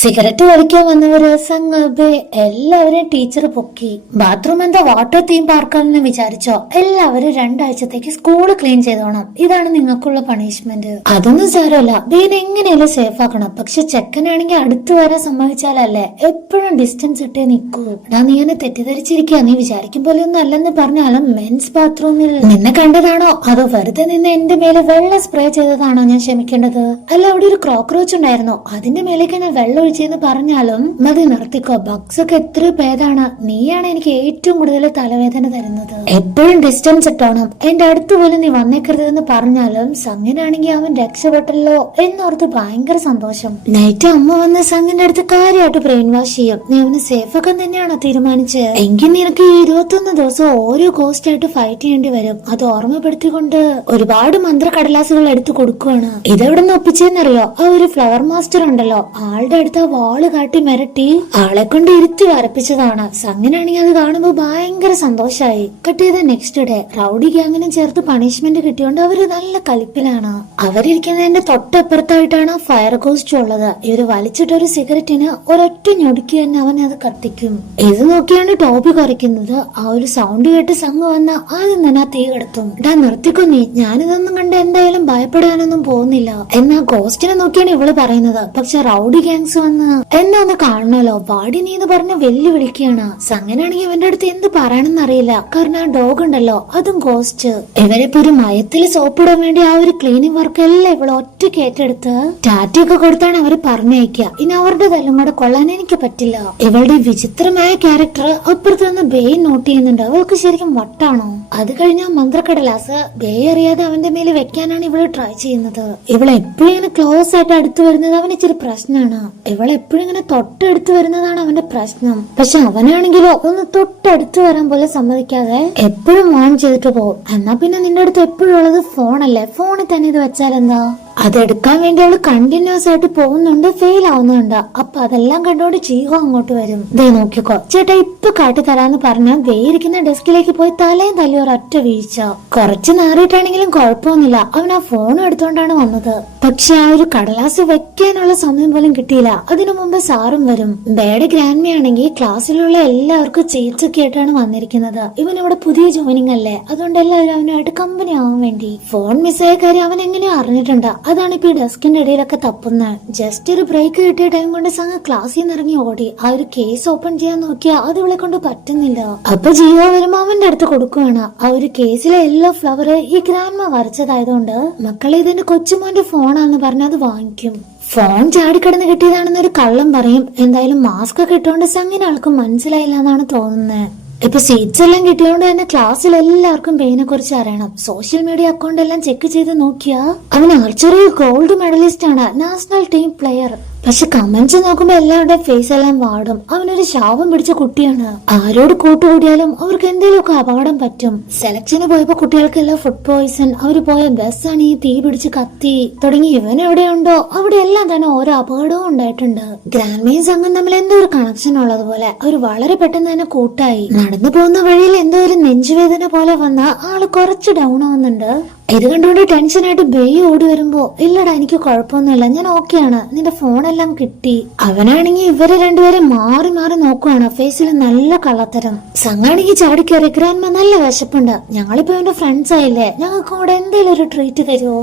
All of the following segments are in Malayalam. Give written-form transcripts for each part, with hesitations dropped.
സിഗരറ്റ് വലിക്കാൻ വന്നവര് സംഘബെ എല്ലാവരെയും ടീച്ചർ പൊക്കി. ബാത്റൂം എന്താ വാട്ടർ തീം പാർക്കാണെന്ന് വിചാരിച്ചോ? എല്ലാവരും 2 ആഴ്ചത്തേക്ക് സ്കൂള് ക്ലീൻ ചെയ്തോണം. ഇതാണ് നിങ്ങൾക്കുള്ള പണിഷ്മെന്റ്. അതൊന്നും സാരമല്ല, ബീനെ എങ്ങനെയല്ലേ സേഫ് ആക്കണം. പക്ഷെ ചെക്കനാണെങ്കിൽ അടുത്ത് വരാൻ സമ്മതിച്ചാലല്ലേ എപ്പോഴും ഡിസ്റ്റൻസ് ഇട്ടേ നിക്കൂ. നീ എന്നെ തെറ്റിദ്ധരിച്ചിരിക്കുക. നീ വിചാരിക്കും പോലെ ഒന്നും അല്ലെന്ന് പറഞ്ഞാലും മെൻസ് ബാത്റൂമിൽ നിന്നെ കണ്ടതാണോ അതോ വെറുതെ നിന്ന് എന്റെ മേലെ വെള്ളം സ്പ്രേ ചെയ്തതാണോ ഞാൻ ക്ഷമിക്കേണ്ടത്? അല്ല, അവിടെ ഒരു ക്രോക്രോച്ച് ഉണ്ടായിരുന്നു, അതിന്റെ മേലേക്ക് ഞാൻ വെള്ളം ഒഴിച്ചെന്ന് പറഞ്ഞാലും മതി, നിർത്തിക്കോ. ബഗ്സ് ഒക്കെ എത്ര ഭേദാണ്. നീയാണ് എനിക്ക് ഏറ്റവും കൂടുതൽ തലവേദന തരുന്നത്. എപ്പോഴും ഡിസ്റ്റൻസ് ഇട്ടോണം. എന്റെ അടുത്ത് പോലും നീ വന്നേക്കരുതെന്ന് പറഞ്ഞാലും സംഗനാണെങ്കിൽ അവൻ രക്ഷപ്പെട്ടല്ലോ എന്നോർത്ത് ഭയങ്കര സന്തോഷം. നൈറ്റ് അമ്മ വന്ന് സംഗിന്റെ അടുത്ത് കാര്യമായിട്ട് ബ്രെയിൻ വാഷ് ചെയ്യും. നീ അവന് സേഫ് ആക്കാൻ തന്നെയാണോ തീരുമാനിച്ചത്? എങ്കിൽ നിനക്ക് ഈ 21 ദിവസം ഓരോ ഗോസ്റ്റ് ആയിട്ട് ഫൈറ്റ് ചെയ്യേണ്ടി വരും. അത് ഓർമ്മപ്പെടുത്തിക്കൊണ്ട് ഒരുപാട് മന്ത്രക്കടലാസുകൾ എടുത്തു കൊടുക്കുവാണ്. ഇതെവിടെ നിന്ന് ഒപ്പിച്ചെന്നറിയോ? ആ ഒരു ഫ്ലവർ മാസ്റ്റർ ഉണ്ടല്ലോ, ആളുടെ അടുത്ത് ആ വാള് കാട്ടി മിരട്ടി ആളെ കൊണ്ട് ഇരുത്തി വരപ്പിച്ചതാണ്. സംഗനാണെങ്കിൽ അത് കാണുമ്പോ ഭയങ്കര സന്തോഷായി. കട്ട് ചെയ്ത നെക്സ്റ്റ് ഡേ റൗഡി ഗ്യാങ്ങിനും ചേർത്ത് പണിഷ്മെന്റ് കിട്ടിയോണ്ട് അവര് നല്ല കലിപ്പിലാണ്. അവരിയ്ക്കുന്നതിന്റെ തൊട്ടപ്പുറത്തായിട്ടാണ് ഫയർ ഗോസ്റ്റ് ഉള്ളത്. ഇവര് വലിച്ചിട്ടൊരു സിഗരറ്റിന് ഒരൊറ്റ ഞൊടുക്കി തന്നെ അവൻ അത് കത്തിക്കും. ഇത് നോക്കിയാണ് ടോബി കുറയ്ക്കുന്നത്. ആ ഒരു സൗണ്ട് കേട്ട് സംഘം വന്ന ആദ്യം തന്നെ ആ തീ കെടുത്തും. നിർത്തിക്കോ നീ, ഞാനിതൊന്നും കണ്ട് എന്തായാലും ഭയപ്പെടാനൊന്നും പോകുന്നില്ല എന്നാ ഗോസ്റ്റിനെ നോക്കിയാണ് ഇവള് പറയുന്നത്. പക്ഷെ റൗഡി ഗ്യാങ്സ് വന്ന് എന്നെ ഒന്ന് കാണണല്ലോ, വാടി നീ എന്ന് പറഞ്ഞ് വെല്ലുവിളിക്കുകയാണ്. സംഗനാണെങ്കിൽ ഇവന്റെ അടുത്ത് എന്ത് പറയണമെന്ന് അറിയില്ല. കാരണം ആ ഡോഗ് ഉണ്ടല്ലോ, അതും ഗോസ്റ്റ്. ഇവരിപ്പോ ഒരു മയത്തില് സോപ്പിടാൻ വേണ്ടി ആ ഒരു ക്ലീനിങ് വർക്ക് എല്ലാം ഇവള് ഒറ്റ ഏറ്റെടുത്ത് ടാറ്റയൊക്കെ കൊടുത്താണ് അവര് പറഞ്ഞയക്കുക. ഇനി അവരുടെ തല്ലും കൂടെ കൊള്ളാൻ എനിക്ക് പറ്റില്ല. ഇവളുടെ വിചിത്രമായ ക്യാരക്ടർ അപ്പുറത്ത് നിന്ന് ബേ നോട്ട് ചെയ്യുന്നുണ്ട്. അവൾക്ക് ശരിക്കും വട്ടാണോ? അത് കഴിഞ്ഞ മന്ത്രക്കടലാസ് ബേ അറിയാതെ അവന്റെ മേലെ വെക്കാനാണ് ഇവള് ട്രൈ ചെയ്യുന്നത്. ഇവളെ എപ്പോഴും ഇങ്ങനെ ക്ലോസ് ആയിട്ട് അടുത്ത് വരുന്നത് അവന് ഇച്ചിരി പ്രശ്നമാണ്. ഇവളെപ്പോഴും ഇങ്ങനെ തൊട്ടടുത്ത് വരുന്നതാണ് അവന്റെ പ്രശ്നം. പക്ഷെ അവനാണെങ്കിലോ ഒന്ന് തൊട്ടടുത്ത് വരാൻ പോലെ സമ്മതിക്കാതെ എപ്പോഴും വാൺ ചെയ്തിട്ട് പോകും. എന്നാ പിന്നെ നിന്റെ അടുത്ത് എപ്പോഴും ഉള്ളത് ഫോണല്ലേ, ഫോണിൽ തന്നെ ഇത് വെച്ചാലെന്താ? അതെടുക്കാൻ വേണ്ടി അവള് കണ്ടിന്യൂസ് ആയിട്ട് പോകുന്നുണ്ട്, ഫെയിൽ ആവുന്നുണ്ട്. അപ്പൊ അതെല്ലാം കണ്ടോണ്ട് ചീഹോ അങ്ങോട്ട് വരും. ദേ നോക്കിക്കോ ചേട്ടാ, ഇപ്പൊ കാട്ടി തരാന്ന് പറഞ്ഞ വേയിരിക്കുന്ന ഡെസ്കിലേക്ക് പോയി തലയും തല്ലി ഒരൊറ്റ വീഴ്ച. കുറച്ച് നാറിയിട്ടാണെങ്കിലും കുഴപ്പമൊന്നുമില്ല. അവൻ ആ ഫോൺ എടുത്തോണ്ടാണ് വന്നത്. പക്ഷെ ആ ഒരു കടലാസ് വെക്കാനുള്ള സമയം പോലും കിട്ടിയില്ല. അതിനു മുമ്പ് സാറും വരും. ബേയുടെ ഗ്രാൻഡ്മയാണെങ്കിൽ ക്ലാസ്സിലുള്ള എല്ലാവർക്കും ചേച്ചൊക്കെ ആയിട്ടാണ് വന്നിരിക്കുന്നത്. ഇവൻ ഇവിടെ പുതിയ ജോയിനിങ് അല്ലേ, അതുകൊണ്ട് എല്ലാവരും അവനുമായിട്ട് കമ്പനി ആവാൻ വേണ്ടി. ഫോൺ മിസ്സായ കാര്യം അവൻ എങ്ങനെയോ അറിഞ്ഞിട്ടുണ്ട്. അതാണ് ഇപ്പൊ ഈ ഡെസ്കിന്റെ ഇടയിലൊക്കെ തപ്പുന്നത്. ജസ്റ്റ് ഒരു ബ്രേക്ക് കിട്ടിയ ടൈം കൊണ്ട് സംഘം ക്ലാസ്സിൽ നിന്ന് ഇറങ്ങി ഓടി. ആ ഒരു കേസ് ഓപ്പൺ ചെയ്യാൻ നോക്കിയാ അത് ഇവളെ കൊണ്ട് പറ്റുന്നില്ല. അപ്പൊ ജിയോ വരുമ്പോ അവന്റെ അടുത്ത് കൊടുക്കുവാണ്. ആ ഒരു കേസിലെ എല്ലാ ഫ്ലവർ ഈ ഗ്രാൻഡ്മ വരച്ചതായതുകൊണ്ട് മക്കളെ ഇതെന്റെ കൊച്ചുമോന്റെ ഫോണാന്ന് പറഞ്ഞ് അത് വാങ്ങിക്കും. ഫോൺ ചാടിക്കടന്ന് കിട്ടിയതാണെന്നൊരു കള്ളം പറയും. എന്തായാലും മാസ്ക് ഒക്കെ ഇട്ടുകൊണ്ട് സംഘിന് ആൾക്കും മനസ്സിലായില്ല എന്നാണ് തോന്നുന്നത്. ഇപ്പൊ സീറ്റ്സ് എല്ലാം കിട്ടിയോണ്ട് തന്നെ ക്ലാസ്സിൽ എല്ലാവർക്കും പെയിനെ കുറിച്ച് അറിയണം. സോഷ്യൽ മീഡിയ അക്കൗണ്ട് എല്ലാം ചെക്ക് ചെയ്ത് നോക്കിയാ അവൻ ആർച്ചറി ഗോൾഡ് മെഡലിസ്റ്റ് ആണ്, നാഷണൽ ടീം പ്ലെയർ. പക്ഷെ കമന്റ്സ് നോക്കുമ്പോ എല്ലാവരുടെ ഫേസ് എല്ലാം വാടും. അവനൊരു ശാപം പിടിച്ച കുട്ടിയാണ്. ആരോട് കൂട്ടുകൂടിയാലും അവർക്ക് എന്തെങ്കിലുമൊക്കെ അപകടം പറ്റും. സെലക്ഷന് പോയപ്പോ കുട്ടികൾക്കെല്ലാം ഫുഡ് പോയിസൺ, അവര് പോയ ബസ്സാണ് ഈ തീ പിടിച്ച് കത്തി തുടങ്ങി. ഇവൻ എവിടെയുണ്ടോ അവിടെ എല്ലാം തന്നെ ഓരോ അപകടവും ഉണ്ടായിട്ടുണ്ട്. ഗ്രാൻഡ്മയും സംഘം തമ്മിൽ എന്തോ ഒരു കണക്ഷൻ ഉള്ളതുപോലെ അവർ വളരെ പെട്ടെന്ന് തന്നെ കൂട്ടായി. നടന്നു പോകുന്ന വഴിയിൽ എന്തോ ഒരു നെഞ്ചുവേദന പോലെ വന്ന ആള് കുറച്ച് ഡൗൺ ആവുന്നുണ്ട്. ഇത് കണ്ടുകൊണ്ട് ടെൻഷനായിട്ട് ബേ ഓടി വരുമ്പോ ഇല്ലടാ എനിക്ക് കുഴപ്പമൊന്നുമില്ല, ഞാൻ ഓക്കെയാണ്, നിന്റെ ഫോണെല്ലാം കിട്ടി. അവനാണെങ്കിൽ ഇവരെ രണ്ടുപേരും മാറി മാറി നോക്കുവാണ്. ഫേസിൽ നല്ല കള്ളത്തരം. സംഘാണെങ്കിൽ ചാടിക്കേറി ഗ്രാൻഡ്മ നല്ല വിശപ്പുണ്ട്, ഞങ്ങളിപ്പോ എന്റെ ഫ്രണ്ട്സ് ആയില്ലേ, ഞങ്ങൾക്ക് കൂടെ എന്തെങ്കിലും ഒരു ട്രീറ്റ് തരുമോ?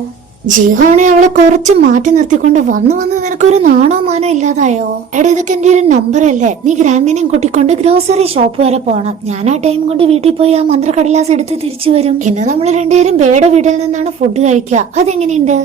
ജിഹാണെ അവളെ കുറച്ച് മാറ്റി നിർത്തിക്കൊണ്ട് വന്ന് നിനക്കൊരു നാണോ മാനോ ഇല്ലാതായോ? എടാ ഇതൊക്കെ എന്റെ ഒരു നമ്പർ അല്ലേ, നീ ഗ്രാൻഡ്മേനെയും കൂട്ടിക്കൊണ്ട് ഗ്രോസറി ഷോപ്പ് വരെ പോണം. ഞാൻ ആ ടൈം കൊണ്ട് വീട്ടിൽ പോയി ആ മന്ത്രക്കടലാസ് എടുത്ത് തിരിച്ചു വരും. ഇന്ന് നമ്മൾ രണ്ടുപേരും ബേയുടെ വീട്ടിൽ നിന്നാണ് ഫുഡ് കഴിക്കുക. അതെങ്ങനെയുണ്ട്?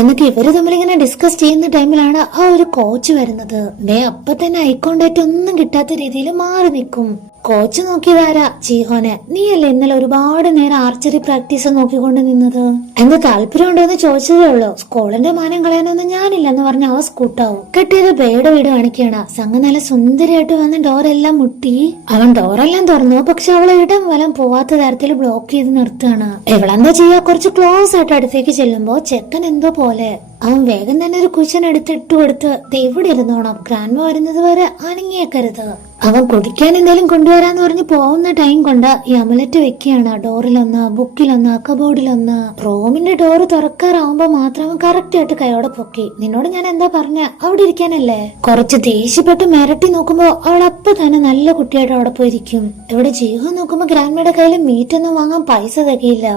എന്നൊക്കെ ഇവര് തമ്മിൽ ഇങ്ങനെ ഡിസ്കസ് ചെയ്യുന്ന ടൈമിലാണ് ആ ഒരു കോച്ച് വരുന്നത്. ബേ അപ്പൊ തന്നെ ഐ കോണ്ടാക്ട് ഒന്നും കിട്ടാത്ത രീതിയിൽ മാറി നിൽക്കും. കോച്ച് നോക്കിയതാരാ? ജീഹോനെ. നീയല്ലേ ഇന്നലെ ഒരുപാട് നേരം ആർച്ചറി പ്രാക്ടീസ് നോക്കിക്കൊണ്ട് നിന്നത്? എന്താ താല്പര്യം ഉണ്ടോ എന്ന് ചോദിച്ചതേ ഉള്ളൂ. സ്കൂളിന്റെ മാനം കളയാനൊന്നും ഞാനില്ലെന്ന് പറഞ്ഞ അവ സ്കൂട്ടാവും. കെട്ടിയത് ബേയുടെ വീട് കാണിക്കുകയാണ്. സംഘം നല്ല സുന്ദരിയായിട്ട് വന്ന് ഡോറെല്ലാം മുട്ടി. അവൻ ഡോറെല്ലാം തുറന്നു. പക്ഷെ അവളെ ഇടം വലം പോവാത്ത തരത്തിൽ ബ്ലോക്ക് ചെയ്ത് നിർത്തുകയാണ്. ഇവളെന്താ ചെയ്യാ? കുറച്ച് ക്ലോസ് ആയിട്ട് അടുത്തേക്ക് ചെല്ലുമ്പോ ചെക്കൻ എന്തോ പോലെ അവൻ വേഗം തന്നെ ഒരു കുഷൻ എടുത്തിട്ട് കൊടുത്ത് ഇവിടെ ഇരുന്നോണം, ഗ്രാൻഡ് വരുന്നത് വരെ അനങ്ങിയേക്കരുത്. അവൻ കുടിക്കാൻ എന്തെങ്കിലും കൊണ്ടുവരാന്ന് പറഞ്ഞ് പോകുന്ന ടൈം കൊണ്ട് ഈ അമലറ്റ് വെക്കുകയാണ്. ഡോറിലൊന്ന്, ബുക്കിലൊന്ന്, കബോർഡിലൊന്ന്. റൂമിന്റെ ഡോറ് തുറക്കാറാവുമ്പോ മാത്രം അവൻ കറക്റ്റ് ആയിട്ട് കൈയോടെ പൊക്കി. നിന്നോട് ഞാൻ എന്താ പറഞ്ഞ, അവിടെ ഇരിക്കാനല്ലേ? കുറച്ച് ദേഷ്യപ്പെട്ട് മിരട്ടി നോക്കുമ്പോ അവൾ അപ്പൊ തന്നെ നല്ല കുട്ടിയായിട്ട് അവിടെ പോയിരിക്കും. ഇവിടെ ജീവ നോക്കുമ്പോ ഗ്രാൻഡ്മയുടെ കയ്യിൽ മീറ്റ് ഒന്നും വാങ്ങാൻ പൈസ തികയില്ല.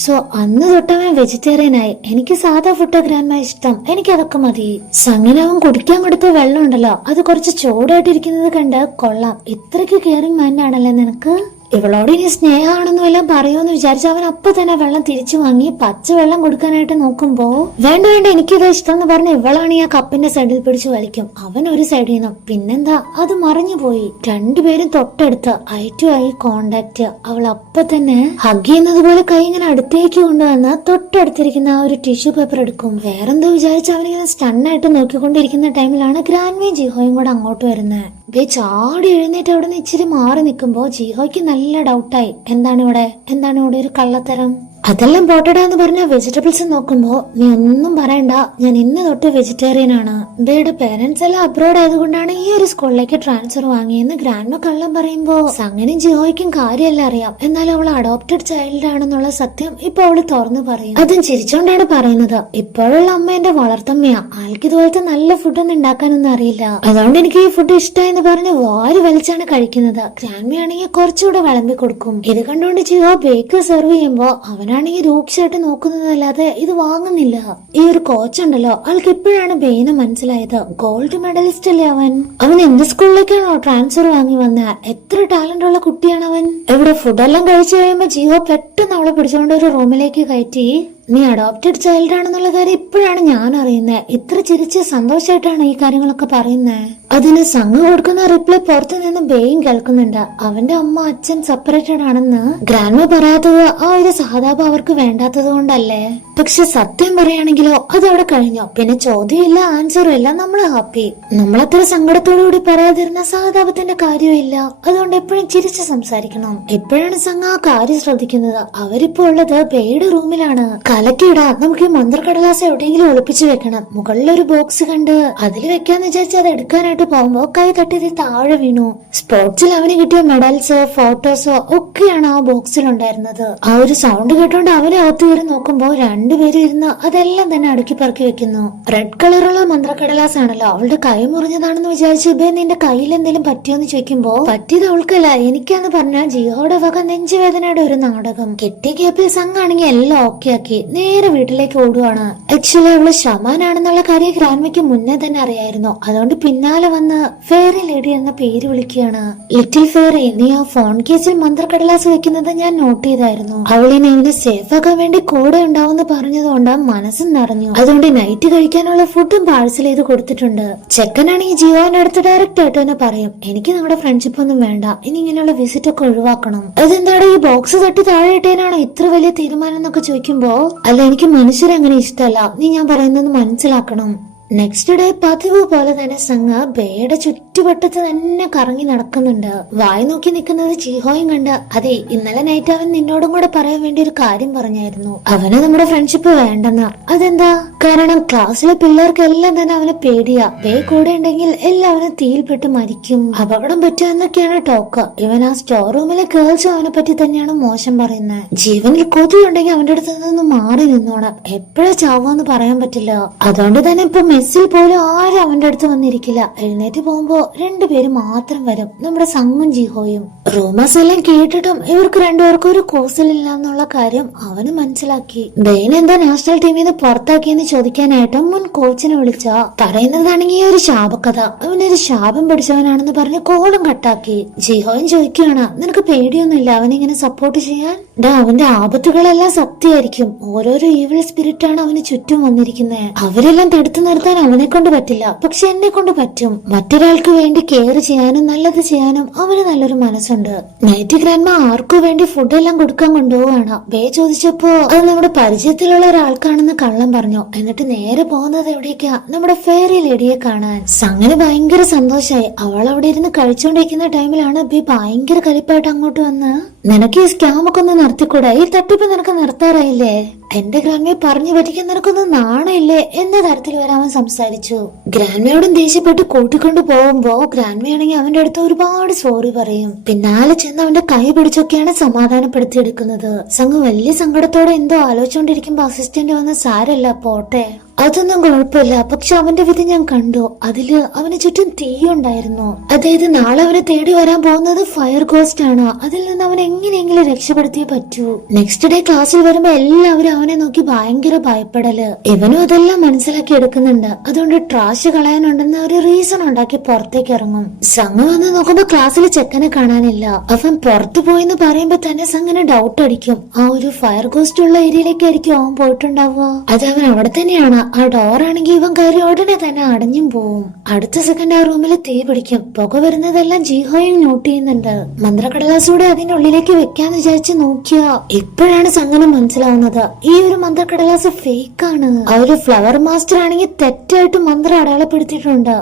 സോ അന്ന് തൊട്ടവൻ വെജിറ്റേറിയൻ ആയി. എനിക്ക് സാധാ ഫുഡ് ഗ്രാൻഡ്മ ഇഷ്ടം, എനിക്ക് അതൊക്കെ മതി. അങ്ങനെ അവൻ കുടിക്കാൻ കൊടുത്ത വെള്ളം ഉണ്ടല്ലോ, അത് കുറച്ച് ചൂടായിട്ടിരിക്കുന്നത് കണ്ട് കൊള്ളാം, ഇത്രയ്ക്ക് കെയറിങ് മൈൻഡ് ആണല്ലേ നിനക്ക്. ഇവളോട് ഇനി സ്നേഹമാണെന്നും എല്ലാം പറയുമെന്ന് വിചാരിച്ച അവൻ അപ്പൊ തന്നെ വെള്ളം തിരിച്ചു വാങ്ങി പച്ചവെള്ളം കൊടുക്കാനായിട്ട് നോക്കുമ്പോ വേണ്ട വേണ്ട എനിക്കിത് ഇഷ്ടം എന്ന് പറഞ്ഞ ഇവളാണ് ആ കപ്പിന്റെ സൈഡിൽ പിടിച്ചു വലിക്കും. അവൻ ഒരു സൈഡിൽ നിന്നും പിന്നെന്താ അത് മറിഞ്ഞു പോയി. രണ്ടുപേരും തൊട്ടടുത്ത് ഐ ടു ഐ കോണ്ടാക്ട്. അവൾ അപ്പൊ തന്നെ ഹഗ് ചെയ്യുന്നത് പോലെ കൈ ഇങ്ങനെ അടുത്തേക്ക് കൊണ്ടുവന്ന് തൊട്ടടുത്തിരിക്കുന്ന ആ ഒരു ടിഷ്യൂ പേപ്പർ എടുക്കും. വേറെന്തോ വിചാരിച്ച് അവനിങ്ങനെ സ്റ്റണ്ണായിട്ട് നോക്കിക്കൊണ്ടിരിക്കുന്ന ടൈമിലാണ് ഗ്രാൻഡ്മയും ജിഹോയും കൂടെ അങ്ങോട്ട് വരുന്നത്. ചാടി എഴുന്നേറ്റ് അവിടെ നിന്ന് ഇച്ചിരി മാറി നിൽക്കുമ്പോ ജിഹോയ്ക്ക് നല്ല ഡൗട്ടായി. എന്താണ് ഇവിടെ ഒരു കള്ളത്തരം? അതെല്ലാം പോട്ടടാന്ന് പറഞ്ഞ വെജിറ്റബിൾസ് നോക്കുമ്പോ നീ ഒന്നും പറയണ്ട, ഞാൻ ഇന്ന് തൊട്ട് വെജിറ്റേറിയൻ ആണ്. ബേയുടെ പേരൻസ് എല്ലാം അബ്രോഡ് ആയതുകൊണ്ടാണ് ഈ ഒരു സ്കൂളിലേക്ക് ട്രാൻസ്ഫർ വാങ്ങിയെന്ന് ഗ്രാൻഡ്മ കള്ളം പറയുമ്പോ സംഗനും ജിഹോയ്ക്കും കാര്യമല്ല അറിയാം. എന്നാലും അവൾ അഡോപ്റ്റഡ് ചൈൽഡ് ആണെന്നുള്ള സത്യം ഇപ്പൊ അവള് തുറന്നു പറയും. അതും ചിരിച്ചോണ്ടാണ് പറയുന്നത്. ഇപ്പോഴുള്ള അമ്മ എന്റെ വളർത്തമ്മയാ, ആൾക്ക് ഇതുപോലത്തെ നല്ല ഫുഡൊന്നും ഉണ്ടാക്കാനൊന്നും അറിയില്ല, അതുകൊണ്ട് എനിക്ക് ഈ ഫുഡ് ഇഷ്ടമായെന്ന് പറഞ്ഞ് വാരി വലിച്ചാണ് കഴിക്കുന്നത്. ഗ്രാൻഡ്മയാണെങ്കിൽ കുറച്ചുകൂടെ വിളമ്പി കൊടുക്കും. ഇത് കണ്ടുകൊണ്ട് ജിഹോ ബേക്ക് സെർവ് ചെയ്യുമ്പോ അവനാണെങ്കിൽ രൂക്ഷമായിട്ട് നോക്കുന്നതല്ലാതെ ഇത് വാങ്ങുന്നില്ല. ഈ ഒരു കോച്ചുണ്ടല്ലോ, ആൾക്ക് ഇപ്പോഴാണ് ബെയിനെ മനസ്സിലായത്. ഗോൾഡ് മെഡലിസ്റ്റ് അല്ലേ അവൻ എന്ത് സ്കൂളിലേക്കാണോ ട്രാൻസ്ഫർ വാങ്ങി വന്ന? എത്ര ടാലന്റ് ഉള്ള കുട്ടിയാണ് അവൻ. ഇവിടെ ഫുഡെല്ലാം കഴിച്ചു കഴിയുമ്പോ ജിഹോ പെട്ടെന്ന് അവളെ പിടിച്ചുകൊണ്ട് ഒരു റൂമിലേക്ക് കയറ്റി, നീ അഡോപ്റ്റഡ് ചൈൽഡ് ആണെന്നുള്ള കാര്യം ഇപ്പോഴാണ് ഞാൻ അറിയുന്നത്. ഇത്ര ചിരിച്ച് സന്തോഷമായിട്ടാണ് ഈ കാര്യങ്ങളൊക്കെ പറയുന്നത്. അതിന് സംഘ കൊടുക്കുന്ന റിപ്ലൈ പുറത്തു നിന്ന് ബെയിൻ കേൾക്കുന്നുണ്ട്. അവന്റെ അമ്മ അച്ഛൻ സെപ്പറേറ്റഡ് ആണെന്ന് ഗ്രാൻഡ്മ പറയാത്തത് ആ ഒരു സഹതാപം അവർക്ക് വേണ്ടാത്തത് കൊണ്ടല്ലേ? പക്ഷെ സത്യം പറയുകയാണെങ്കിലോ അതവിടെ കഴിഞ്ഞു. പിന്നെ ചോദ്യമില്ല, ആൻസറും ഇല്ല, നമ്മള് ഹാപ്പി. നമ്മളത്ര സങ്കടത്തോടു കൂടി പറയാതിരുന്ന സഹതാപത്തിന്റെ കാര്യമില്ല. അതുകൊണ്ട് എപ്പോഴും ചിരിച്ച് സംസാരിക്കണം. എപ്പോഴാണ് സംഘ ആ കാര്യം ശ്രദ്ധിക്കുന്നത്? അവരിപ്പോ ഉള്ളത് ബെയുടെ റൂമിലാണ്. കലക്കിടാ, നമുക്ക് ഈ മന്ത്രക്കടലാസ് എവിടെയെങ്കിലും ഒളിപ്പിച്ചു വെക്കണം. മുകളിലൊരു ബോക്സ് കണ്ട് അതിൽ വെക്കാന്ന് വിചാരിച്ച് അത് എടുക്കാനായിട്ട് പോകുമ്പോ കൈ തട്ടി താഴെ വീണു. സ്പോർട്സിൽ അവന് കിട്ടിയ മെഡൽസ്, ഫോട്ടോസോ ഒക്കെയാണ് ആ ബോക്സിൽ ഉണ്ടായിരുന്നത്. ആ ഒരു സൗണ്ട് കേട്ടോണ്ട് അവനെ അകത്ത് കയറി നോക്കുമ്പോ രണ്ടുപേരും ഇരുന്ന് അതെല്ലാം തന്നെ അടുക്കി പറക്കി വെക്കുന്നു. റെഡ് കളറുള്ള മന്ത്രക്കടലാസ് ആണല്ലോ. അവളുടെ കൈ മുറിഞ്ഞതാണെന്ന് വിചാരിച്ച് ബേ നിന്റെ കയ്യിൽ എന്തെങ്കിലും പറ്റിയോന്ന് ചോദിക്കുമ്പോ പറ്റിയത് അവൾക്കല്ല എനിക്കാന്ന് പറഞ്ഞ ജിയോയുടെ വക നെഞ്ചുവേദനയുടെ ഒരു നാടകം. കിട്ടിയ ഗ്യാപ്പിൽ സംഘാണെങ്കിൽ എല്ലാം ഓക്കെ ആക്കി നേരെ വീട്ടിലേക്ക് ഓടുവാണ്. ആക്ച്വലി അവള് ശമാനാണെന്നുള്ള കാര്യം ഗ്രാൻഡ്മയ്ക്ക് മുന്നേ തന്നെ അറിയായിരുന്നു. അതുകൊണ്ട് പിന്നാലെ വന്ന് ഫെയറി ലേഡി എന്ന പേര് വിളിക്കുകയാണ്. ലിറ്റിൽ ഫെയറി, നീ ആ ഫോൺ കേസിൽ മന്ത്രക്കടലാസ് വെക്കുന്നത് ഞാൻ നോട്ട് ചെയ്തായിരുന്നു. അവളിനെ അവന് സേഫ് ആക്കാൻ വേണ്ടി കൂടെ ഉണ്ടാവുമെന്ന് പറഞ്ഞതുകൊണ്ട് മനസ്സും നിറഞ്ഞു. അതുകൊണ്ട് നൈറ്റ് കഴിക്കാനുള്ള ഫുഡും പാഴ്സൽ ചെയ്ത് കൊടുത്തിട്ടുണ്ട്. ചെക്കനാണെങ്കിൽ ജിയോന്റെ അടുത്ത് ഡയറക്റ്റ് ആയിട്ട് തന്നെ പറയും, എനിക്ക് നമ്മുടെ ഫ്രണ്ട്ഷിപ്പ് ഒന്നും വേണ്ട, ഇനി ഇങ്ങനെയുള്ള വിസിറ്റ് ഒക്കെ ഒഴിവാക്കണം. അതെന്താണ് ഈ ബോക്സ് തട്ടി താഴെ ഇട്ടേനാണോ ഇത്ര വലിയ തീരുമാനം എന്നൊക്കെ ചോദിക്കുമ്പോ, അല്ല എനിക്ക് മനുഷ്യരെ അങ്ങനെ ഇഷ്ടമല്ല, നീ ഞാൻ പറയുന്നത് മനസ്സിലാക്കണം. നെക്സ്റ്റ് ഡേ പതിവ് പോലെ തന്നെ സംഘ ബേയുടെ ചുറ്റുവട്ടത്ത് തന്നെ കറങ്ങി നടക്കുന്നുണ്ട്. വായി നോക്കി നിൽക്കുന്നത് ജിഹോയും കണ്ട്, അതെ ഇന്നലെ നൈറ്റ് അവൻ നിന്നോടും കൂടെ പറയാൻ വേണ്ടി ഒരു കാര്യം പറഞ്ഞായിരുന്നു. അവന് നമ്മുടെ ഫ്രണ്ട്ഷിപ്പ് വേണ്ടെന്ന്. അതെന്താ? കാരണം ക്ലാസ്സിലെ പിള്ളേർക്ക് എല്ലാം തന്നെ അവനെ പേടിയാ. ബേ കൂടെ ഉണ്ടെങ്കിൽ എല്ലാവരും തീയിൽപ്പെട്ട് മരിക്കും, അപകടം പറ്റുക എന്നൊക്കെയാണ് ടോക്ക്. ഇവൻ ആ സ്റ്റോർ റൂമിലെ ഗേൾസും അവനെ പറ്റി തന്നെയാണ് മോശം പറയുന്നത്. ജീവനിൽ കൊതിയുണ്ടെങ്കിൽ അവന്റെ അടുത്ത് നിന്ന് മാറി നിന്നോണം. എപ്പോഴാ ചാവോന്ന് പറയാൻ പറ്റില്ല. അതുകൊണ്ട് തന്നെ ഇപ്പൊ മെസ്സിൽ പോലും ആരും അവന്റെ അടുത്ത് വന്നിരിക്കില്ല. എഴുന്നേറ്റ് പോകുമ്പോ രണ്ടുപേരും മാത്രം വരും, നമ്മുടെ സംഘും ജിഹോയും. റൂമേഴ്സ് എല്ലാം കേട്ടിട്ടും ഇവർക്ക് രണ്ടുപേർക്കും ഒരു കൂസലില്ല എന്നുള്ള കാര്യം അവന് മനസ്സിലാക്കി. ബെയിൻ എന്താ നാഷണൽ ടീമിൽ നിന്ന് പുറത്താക്കിയെന്ന് ചോദിക്കാനായിട്ട് മുൻ കോച്ചിനെ വിളിച്ച പറയുന്നതാണെങ്കിൽ ഒരു ശാപകഥ. അവനൊരു ശാപം പിടിച്ചവനാണെന്ന് പറഞ്ഞ് കോളും കട്ടാക്കി. ജിഹോയും ചോദിക്കുകയാണ്, നിനക്ക് പേടിയൊന്നുമില്ല അവനിങ്ങനെ സപ്പോർട്ട് ചെയ്യാൻ? അവന്റെ ആപത്തുകളെല്ലാം സത്യമായിരിക്കും. ഓരോരോ ഈവിൾ സ്പിരിറ്റ് ആണ് അവന് ചുറ്റും വന്നിരിക്കുന്നത്. അവരെല്ലാം തടുത്തു നിർത്താൻ കൊടുക്കാൻ അവനെ കൊണ്ട് പറ്റില്ല, പക്ഷെ എന്നെ കൊണ്ട് പറ്റും. മറ്റൊരാൾക്ക് വേണ്ടി കെയർ ചെയ്യാനും നല്ലത് ചെയ്യാനും അവന് നല്ലൊരു മനസ്സുണ്ട്. നൈറ്റ് ഗ്രാൻഡ്മ ആർക്കു വേണ്ടി ഫുഡ് എല്ലാം കൊടുക്കാൻ കൊണ്ടുപോവാണ്. ബേ ചോദിച്ചപ്പോ അത് നമ്മുടെ പരിചയത്തിലുള്ള ഒരാൾക്കാണെന്ന് കള്ളം പറഞ്ഞു. എന്നിട്ട് നേരെ പോകുന്നത് എവിടേക്കാ? നമ്മുടെ ഫെയറി ലേഡിയെ കാണാൻ. സങ്ങനെ ഭയങ്കര സന്തോഷായി. അവൾ അവിടെ ഇരുന്ന് കഴിച്ചുകൊണ്ടിരിക്കുന്ന ടൈമിലാണ് ബി ഭയങ്കര കലിപ്പായിട്ട് അങ്ങോട്ട് വന്ന്, നിനക്ക് ഈ സ്കാമൊക്കെ ഒന്ന് നടത്തിക്കൂടെ? ഈ തട്ടിപ്പ് നിനക്ക് നടത്താറായില്ലേ? എന്റെ ഗ്രാൻഡ്മയെ പറഞ്ഞു പറ്റിക്കാൻ നിനക്കൊന്നും നാണയില്ലേ എന്ന തരത്തിൽ വരാൻ സംസാരിച്ചു. ഗ്രാൻഡ്മയോടും ദേഷ്യപ്പെട്ട് കൂട്ടിക്കൊണ്ടു പോകുമ്പോ ഗ്രാൻഡ്മയാണെങ്കിൽ അവന്റെ അടുത്ത് ഒരുപാട് സോറി പറയും. പിന്നാലെ ചെന്ന് അവന്റെ കൈ പിടിച്ചൊക്കെയാണ് സമാധാനപ്പെടുത്തിയെടുക്കുന്നത്. സംഘ വലിയ സങ്കടത്തോടെ എന്തോ ആലോചിച്ചോണ്ടിരിക്കുമ്പോ അസിസ്റ്റന്റ് വന്ന്, സാരല്ല പോട്ടെ, അതൊന്നും കുഴപ്പമില്ല, പക്ഷെ അവന്റെ വിധി ഞാൻ കണ്ടു. അതില് അവന് ചുറ്റും തീയുണ്ടായിരുന്നു. അതായത് നാളെ അവനെ തേടി വരാൻ പോകുന്നത് ഫയർ ഗോസ്റ്റ് ആണ്. അതിൽ നിന്ന് അവനെ എങ്ങനെയെങ്കിലും രക്ഷപ്പെടുത്തിയേ പറ്റൂ. നെക്സ്റ്റ് ഡേ ക്ലാസ്സിൽ വരുമ്പോ എല്ലാവരും അവനെ നോക്കി ഭയങ്കര ഭയപ്പെടല്. ഇവനും അതെല്ലാം മനസ്സിലാക്കി എടുക്കുന്നുണ്ട്. അതുകൊണ്ട് ട്രാഷ് കളയാനുണ്ടെന്ന് ഒരു റീസൺ ഉണ്ടാക്കി പുറത്തേക്ക് ഇറങ്ങും. സംഘം വന്ന് നോക്കുമ്പോ ക്ലാസ്സിൽ ചെക്കനെ കാണാനില്ല. അവൻ പുറത്തു പോയെന്ന് പറയുമ്പോ തന്നെ സംഘന് ഡൗട്ട് അടിക്കും. ആ ഒരു ഫയർ ഗോസ്റ്റ് ഉള്ള ഏരിയയിലേക്കായിരിക്കും അവൻ പോയിട്ടുണ്ടാവുക. അത് അവൻ അവിടെ തന്നെയാണ്. ആ ഡോറാണെങ്കിൽ ഇവൻ കയറി ഉടനെ തന്നെ അടഞ്ഞും പോവും. അടുത്ത സെക്കൻഡ് ആ റൂമിൽ തീ പിടിക്കും. പുക വരുന്നതെല്ലാം ജീഹോയും നോട്ട് ചെയ്യുന്നുണ്ട്. മന്ത്രക്കടലാസൂടെ അതിന്റെ ഉള്ളിലേക്ക് വെക്കാന്ന് വിചാരിച്ച് നോക്കിയ ഇപ്പോഴാണ് സംഗതി മനസ്സിലാവുന്നത് ഈ ഒരു മന്ത്രക്കടലാസ് ഫേക്ക് ആണ്. ആ ഒരു ഫ്ലവർ മാസ്റ്റർ ആണെങ്കിൽ തെറ്റായിട്ട് മന്ത്രം അടയാളപ്പെടുത്തിയിട്ടുണ്ട്.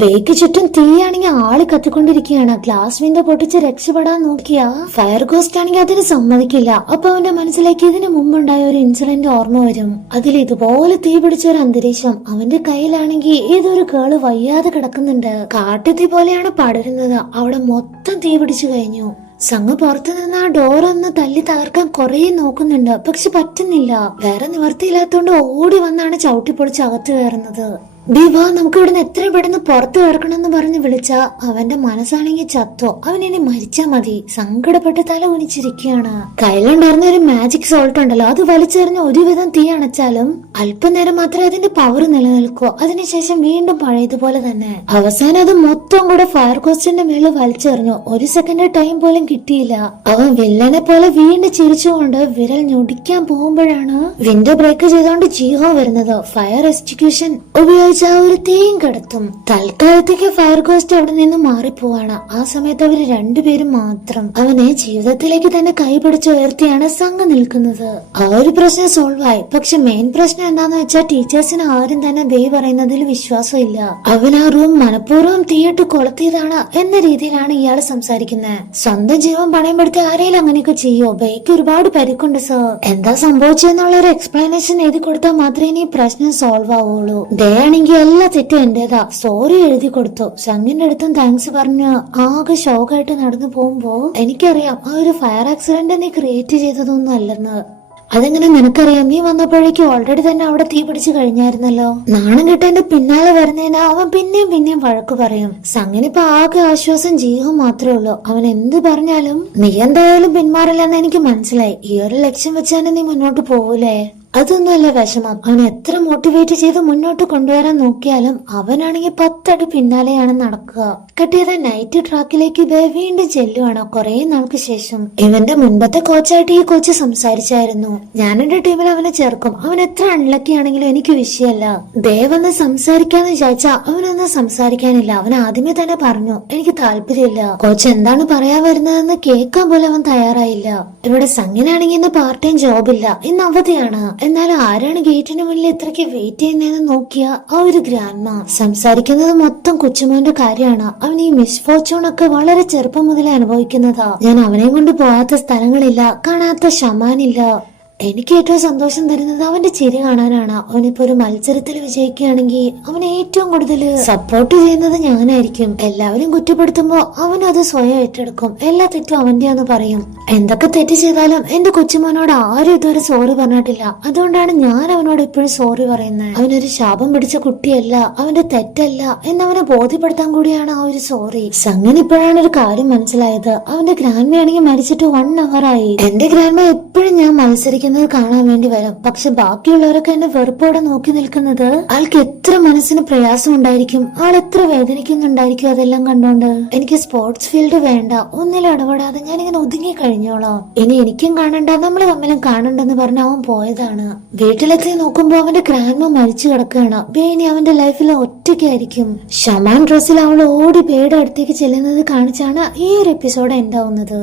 ബേക്ക് ചുറ്റും തീയാണെങ്കിൽ ആള് കത്തിക്കൊണ്ടിരിക്കുകയാണ്. ഗ്ലാസ് വിൻഡോ പൊട്ടിച്ച് രക്ഷപ്പെടാൻ നോക്കിയ ഫയർ ഗോസ്റ്റ് ആണെങ്കിൽ അതിന് സമ്മതിക്കില്ല. അപ്പൊ അവന്റെ മനസ്സിലേക്ക് ഇതിനു മുമ്പുണ്ടായ ഒരു ഇൻസിഡന്റ് ഓർമ്മ വരും. അതിൽ ഇതുപോലെ തീ പിടിച്ച ഒരു അന്തരീക്ഷം. അവന്റെ കയ്യിലാണെങ്കിൽ ഏതൊരു കേള് വയ്യാതെ കിടക്കുന്നുണ്ട്. കാട്ടുതീ പോലെയാണ് പടരുന്നത്. അവിടെ മൊത്തം തീ പിടിച്ചു കഴിഞ്ഞു. സംഘ പുറത്തു നിന്ന് ആ ഡോറൊന്ന് തല്ലി തകർക്കാൻ കൊറേ നോക്കുന്നുണ്ട്, പക്ഷെ പറ്റുന്നില്ല. വേറെ നിവർത്തിയില്ലാത്തോണ്ട് ഓടി വന്നാണ് ചവിട്ടിപ്പൊളിച്ച് അകത്ത് കയറുന്നത്. ദീപ, നമുക്ക് ഇവിടുന്ന് എത്രയും പെട്ടെന്ന് പുറത്തു കിടക്കണമെന്ന് പറഞ്ഞ് വിളിച്ച അവന്റെ മനസ്സാണെങ്കിൽ ചത്തോ. അവനിനി മരിച്ചാ മതി. സങ്കടപ്പെട്ട് തല കുനിച്ചിരിക്കുകയാണ്. കയ്യിലുണ്ടായിരുന്ന ഒരു മാജിക് സോൾട്ട് ഉണ്ടല്ലോ, അത് വലിച്ചെറിഞ്ഞ് ഒരുവിധം തീ അണച്ചാലും അല്പനേരം മാത്രമേ അതിന്റെ പവർ നിലനിൽക്കൂ. അതിനുശേഷം വീണ്ടും പഴയതുപോലെ തന്നെ. അവസാനം അത് മൊത്തം കൂടെ ഫയർ ഗോസ്റ്റിന്റെ മേളിൽ വലിച്ചെറിഞ്ഞു. ഒരു സെക്കൻഡ് ടൈം പോലും കിട്ടിയില്ല. അവൻ വില്ലനെ പോലെ വീണ്ടും ചിരിച്ചുകൊണ്ട് വിരൽ ഞൊടിക്കാൻ പോകുമ്പോഴാണ് വിൻഡോ ബ്രേക്ക് ചെയ്തുകൊണ്ട് ജീഹോ വരുന്നത്. ഫയർ എക്സിക്യൂഷൻ ഉപയോഗിച്ച് ആ ഒരു തീയും കടത്തും. തൽക്കാലത്തേക്ക് ഫയർ ഗോസ്റ്റ് അവിടെ നിന്ന് മാറിപ്പോവാണ്. ആ സമയത്ത് അവര് രണ്ടുപേരും മാത്രം. അവനെ ജീവിതത്തിലേക്ക് തന്നെ കൈപിടിച്ച് ഉയർത്തിയാണ് സംഘം നിൽക്കുന്നത്. ആ ഒരു പ്രശ്നം സോൾവ് ആയി. പക്ഷെ മെയിൻ പ്രശ്നം എന്താന്ന് വെച്ചാൽ ടീച്ചേഴ്സിന് ആരും തന്നെ ബേ പറയുന്നതിൽ വിശ്വാസം ഇല്ല. അവൻ ആ റൂം മനഃപൂർവ്വം തീയിട്ട് കൊളുത്തിയതാണ് എന്ന രീതിയിലാണ് ഇയാൾ സംസാരിക്കുന്നത്. സ്വന്തം ജീവൻ പണയം പെടുത്തി ആരെയും അങ്ങനെയൊക്കെ ചെയ്യോ? ബേക്ക് ഒരുപാട് പരിക്കുണ്ട് സർ. എന്താ സംഭവിച്ചെന്നുള്ള ഒരു എക്സ്പ്ലനേഷൻ എഴുതി കൊടുത്താൽ മാത്രമേ ഈ പ്രശ്നം സോൾവ് ആവുള്ളൂ. ഡേ ആണെങ്കിൽ എല്ലാ തെറ്റും എന്റേതാ, സോറി എഴുതി കൊടുത്തു. സംഗിന്റെ അടുത്തും താങ്ക്സ് പറഞ്ഞ് ആകെ ഷോക്കായിട്ട് നടന്നു പോകുമ്പോ എനിക്കറിയാം ആ ഒരു ഫയർ ആക്സിഡന്റ് നീ ക്രിയേറ്റ് ചെയ്തതൊന്നും അല്ലെന്ന്. അതെങ്ങനെ നിനക്കറിയാം? നീ വന്നപ്പോഴേക്കും ഓൾറെഡി തന്നെ അവിടെ തീ പിടിച്ചു കഴിഞ്ഞായിരുന്നല്ലോ. നാണം കിട്ടേന്റെ പിന്നാലെ വരുന്നതിന് അവൻ പിന്നെയും വഴക്ക് പറയും. സംഗനിപ്പോ ആകെ ആശ്വാസം ജീവ മാത്രമേ ഉള്ളൂ. അവൻ എന്ത് പറഞ്ഞാലും നീ എന്തായാലും പിന്മാറില്ലെന്ന് എനിക്ക് മനസ്സിലായി. ഈ ഒരു ലക്ഷ്യം വെച്ചാണ് നീ മുന്നോട്ട് പോവൂലേ? അതൊന്നുമല്ല വിഷമം. അവൻ എത്ര മോട്ടിവേറ്റ് ചെയ്ത് മുന്നോട്ട് കൊണ്ടുവരാൻ നോക്കിയാലും അവനാണെങ്കിൽ 10 അടി പിന്നാലെയാണ് നടക്കുക. കെട്ടിയത് നൈറ്റ് ട്രാക്കിലേക്ക് വീണ്ടും ചെല്ലുവാണ് കുറെ നാൾക്ക് ശേഷം. ഇവന്റെ മുൻപത്തെ കോച്ചായിട്ട് ഈ കോച്ച് സംസാരിച്ചായിരുന്നു. ഞാൻ എന്റെ ടീമിൽ അവനെ ചേർക്കും. അവൻ എത്ര അൺലക്കി ആണെങ്കിലും എനിക്ക് വിഷയമല്ല. ദേവെന്ന് സംസാരിക്കാന്ന് വിചാരിച്ചാ അവനൊന്നും സംസാരിക്കാനില്ല. അവൻ ആദ്യമേ തന്നെ പറഞ്ഞു എനിക്ക് താല്പര്യമില്ല. കോച്ച് എന്താണ് പറയാൻ വരുന്നതെന്ന് കേൾക്കാൻ പോലും അവൻ തയ്യാറായില്ല. ഇവിടെ സംഗിനാണെങ്കിൽ ഇന്ന് പാർട്ട് ടൈം ജോബില്ല, ഇന്ന് അവധിയാണ്. എന്നാലും ആരാണ് ഗേറ്റിന് മുന്നിൽ ഇത്രയ്ക്ക് വെയിറ്റ് ചെയ്യുന്നതെന്ന് നോക്കിയ ആ ഒരു ഗ്രാൻഡ്മ. സംസാരിക്കുന്നത് മൊത്തം കൊച്ചുമോന്റെ കാര്യമാണ്. അവൻ ഈ മിസ്ഫോർച്യൂൺ ഒക്കെ വളരെ ചെറുപ്പം മുതലേ അനുഭവിക്കുന്നതാ. ഞാൻ അവനെ കൊണ്ട് പോകാത്ത സ്ഥലങ്ങളില്ല, കാണാത്ത ഷമാനില്ല. എനിക്ക് ഏറ്റവും സന്തോഷം തരുന്നത് അവന്റെ ചിരി കാണാനാണ്. അവനിപ്പോ ഒരു മത്സരത്തിൽ വിജയിക്കുകയാണെങ്കിൽ അവനെ ഏറ്റവും കൂടുതൽ സപ്പോർട്ട് ചെയ്യുന്നത് ഞാനായിരിക്കും. എല്ലാവരും കുറ്റപ്പെടുത്തുമ്പോ അവനും അത് സ്വയം ഏറ്റെടുക്കും. എല്ലാ തെറ്റും അവന്റെയാന്ന് പറയും. എന്തൊക്കെ തെറ്റ് ചെയ്താലും എന്റെ കൊച്ചുമോനോട് ആരും ഇതുവരെ സോറി പറഞ്ഞിട്ടില്ല. അതുകൊണ്ടാണ് ഞാൻ അവനോട് എപ്പോഴും സോറി പറയുന്നത്. അവനൊരു ശാപം പിടിച്ച കുട്ടിയല്ല, അവന്റെ തെറ്റല്ല എന്നവനെ ബോധ്യപ്പെടുത്താൻ കൂടിയാണ് ആ ഒരു സോറി. സംഗൻ ഇപ്പോഴാണ് ഒരു കാര്യം മനസ്സിലായത്. അവന്റെ ഗ്രാൻഡ്മയാണെങ്കിൽ മരിച്ചിട്ട് 1 hour ആയി. എന്റെ ഗ്രാൻഡ്മ എപ്പോഴും ഞാൻ മത്സരിക്കുന്ന ചെയ്യുന്നത് കാണാൻ വേണ്ടി വരും. പക്ഷെ ബാക്കിയുള്ളവരൊക്കെ എന്നെ വെറുപ്പോടെ നോക്കി നിൽക്കുന്നത് ആൾക്ക് എത്ര മനസ്സിന് പ്രയാസം ഉണ്ടായിരിക്കും, ആൾ എത്ര വേദനിക്കുന്നുണ്ടായിരിക്കും അതെല്ലാം കണ്ടോണ്ട്. എനിക്ക് സ്പോർട്സ് ഫീൽഡ് വേണ്ട, ഒന്നിലും ഇടപെടാതെ ഞാനിങ്ങനെ ഒതുങ്ങി കഴിഞ്ഞോളാം. ഇനി എനിക്കും കാണണ്ട, നമ്മൾ തമ്മിലും കാണണ്ടെന്ന് പറഞ്ഞ് അവൻ പോയതാണ്. വീട്ടിലെത്തി നോക്കുമ്പോ അവന്റെ ഗ്രാൻഡ്മ മരിച്ചു കിടക്കുകയാണ്. ബേനി അവന്റെ ലൈഫിൽ ഒറ്റയ്ക്കായിരിക്കും. ഷമാൻ ഡ്രസ്സിൽ അവൾ ഓടി പേയുടെ അടുത്തേക്ക് ചെല്ലുന്നത് കാണിച്ചാണ് ഈ ഒരു എപ്പിസോഡ് എൻഡ് ആവുന്നത്.